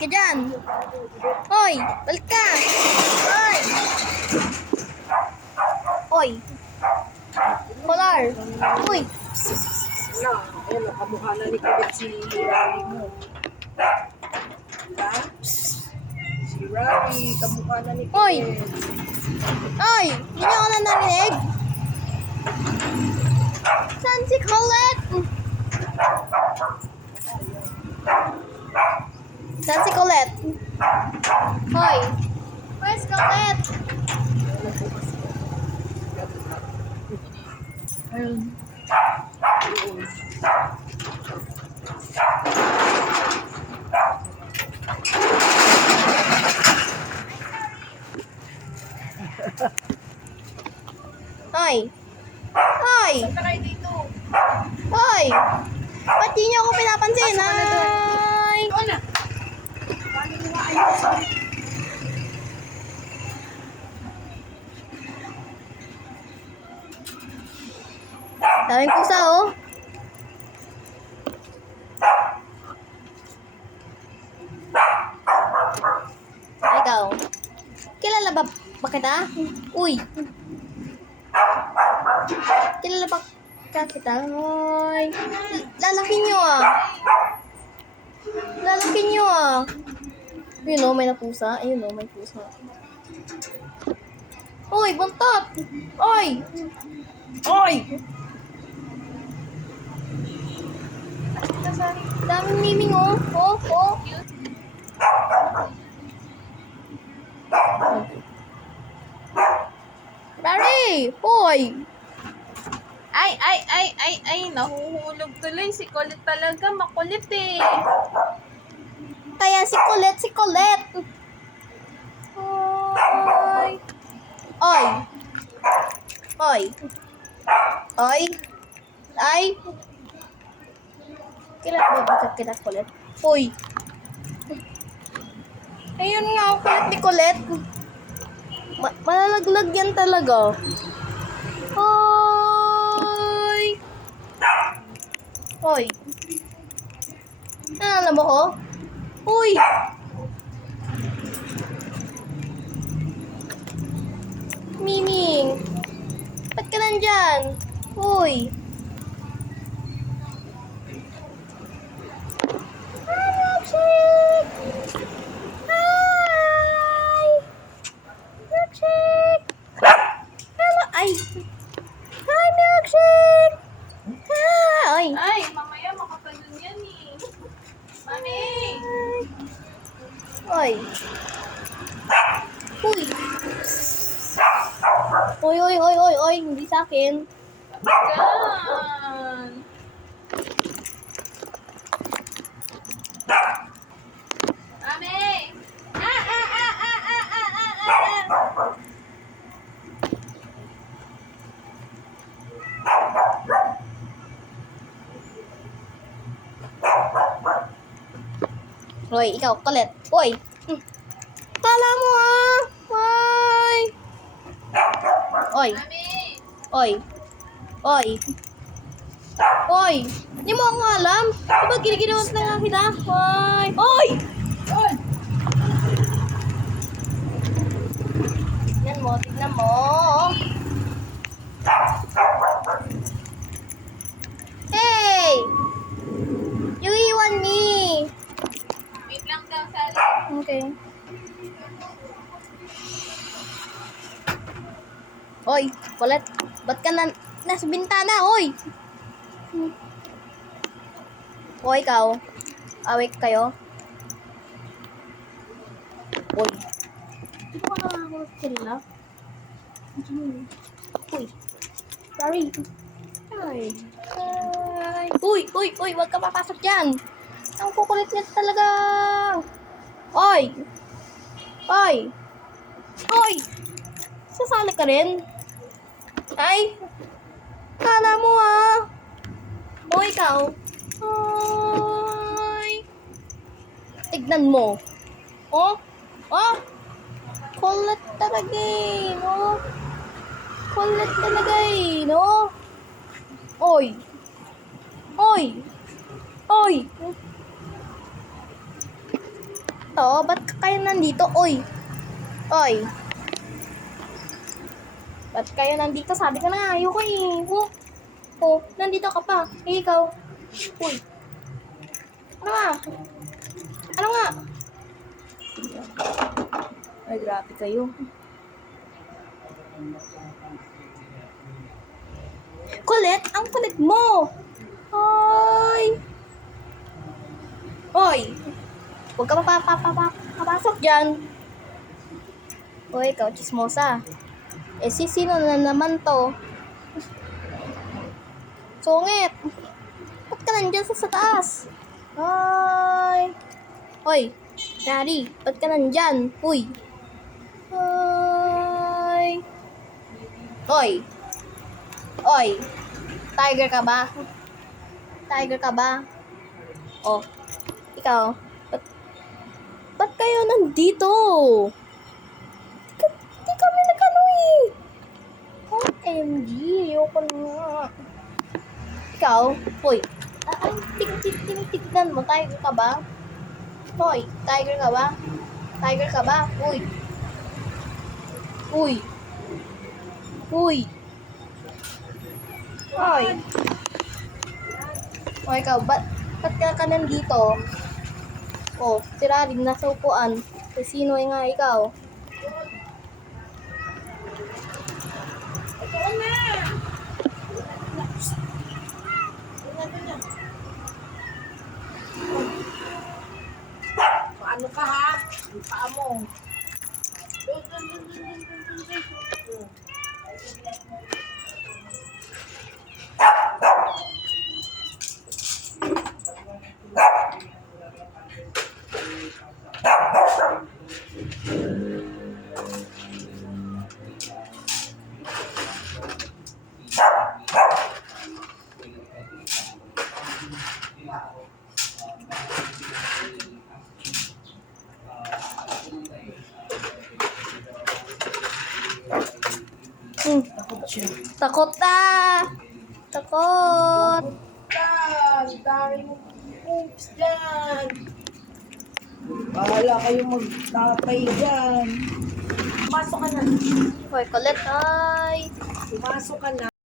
ka dyan. Hoy, balik ka. Hoy. Hoy. Polar. Hoy. Na, ayun, kamukha na ni Kulit si Rari mo. Diba? Si Rari, kamukha na ni Hoy. Kulit. Hoy, hindi niyo ako na narinig. Saan si Colette? Saan si Colette? Hoy. Where's Colette? Ayun. Hoy. Hoy. Saan kayo dito? Hoy. Ba't di niyo ako pinapansin? Hoy. Ito na. Paano mo maayos? Daming pusa, oh. Ikaw. Kilala ba kita? Uy. Kilala ba kita? Hoy. Lalaki nyo, ah. Lalaki nyo, ah. Ayun, oh, may napusa. Ayun, oh, may pusa. Uy, buntot! Oy! Oy! Daming miming, oh. Oh, oh. Rari! Hoy! Ay, nahuhulog tuloy. Si Kulit talaga, makulit eh. Kaya si Colette. Hoy! Oy! Oy! Oy! Ay! Kilala ba kita, Colette? Hoy! Ayun nga, ang kulit ni Colette. Malalaglag yan talaga. Hoy! Hoy! Alam mo ko? Uy! Miming! Ba't ka nandyan? Uy! Milkshake! Hi! Milkshake! Hello! Ay! Hi, Milkshake! Hi! Ay, mamaya makatalon yan eh. Mami! Oy! Uy! Oy! Hindi sa akin. Yan! Mami! Hoy, ikaw, Colette. Hoy! Kala mo, ah! Hoy! Oy! Mami! Oy! Oy! Oy! Hindi mo ako alam? Diba giniginawas na nga kita? Hoy! Oy! Ay! Tignan mo. Hey! You iwan me. Wait lang daw, Sally. Okay. Oy, Colette, ba't ka nasa bintana, oy? O, ikaw. Awake kayo. Oy. Hindi ko nakakakot sila. Uy. Sorry. Ay. Ay. Uy, wag ka papasok dyan. Ang kukulit niya talaga. Oy. Sasali ka rin? Ay. Kala mo, ah. O, ikaw. Ay. Tignan mo. Oh. Kulit talaga eh, no? Kulit talaga eh, no? Oy. to? Ba't kayo nandito? Oy! Oy! Ba't kayo nandito? Sabi ko na nga, ayoko eh. Oh, nandito ka pa. Eh, ikaw. Uy. Ano nga? Ano nga? Ay, grabe kayo. Kulit? Ang kulit mo! Hoy! Hoy! Huwag ka papasok dyan. Hoy, ikaw, chismosa. Eh, sino na naman to? Sungit! Ba't ka nandyan sa taas? Hoy! Hoy! Daddy, ba't ka nandyan? Uy! Hoy! Hoy! Hoy! Tiger ka ba? Tiger ka ba? Oh, ikaw. Ba't kayo nandito? Di kami nagano eh. OMG, ayoko na nga. Ikaw, hoy. Ay, tignan mo, tiger ka ba? Hoy, tiger ka ba? Tiger ka ba? Uy. Uy. Uy. Hoy. Hoy, ikaw, ba't ka nandito? Oh, si Rarim nasa upuan. So, sino nga ikaw? Ano ka ha? Ang paa mo. Takot na! Takot! Dami mo oops dyan. Bahala kayo magtapay dyan. Pumasok ka na. Hoy, kulit, ay! Pumasok ka na.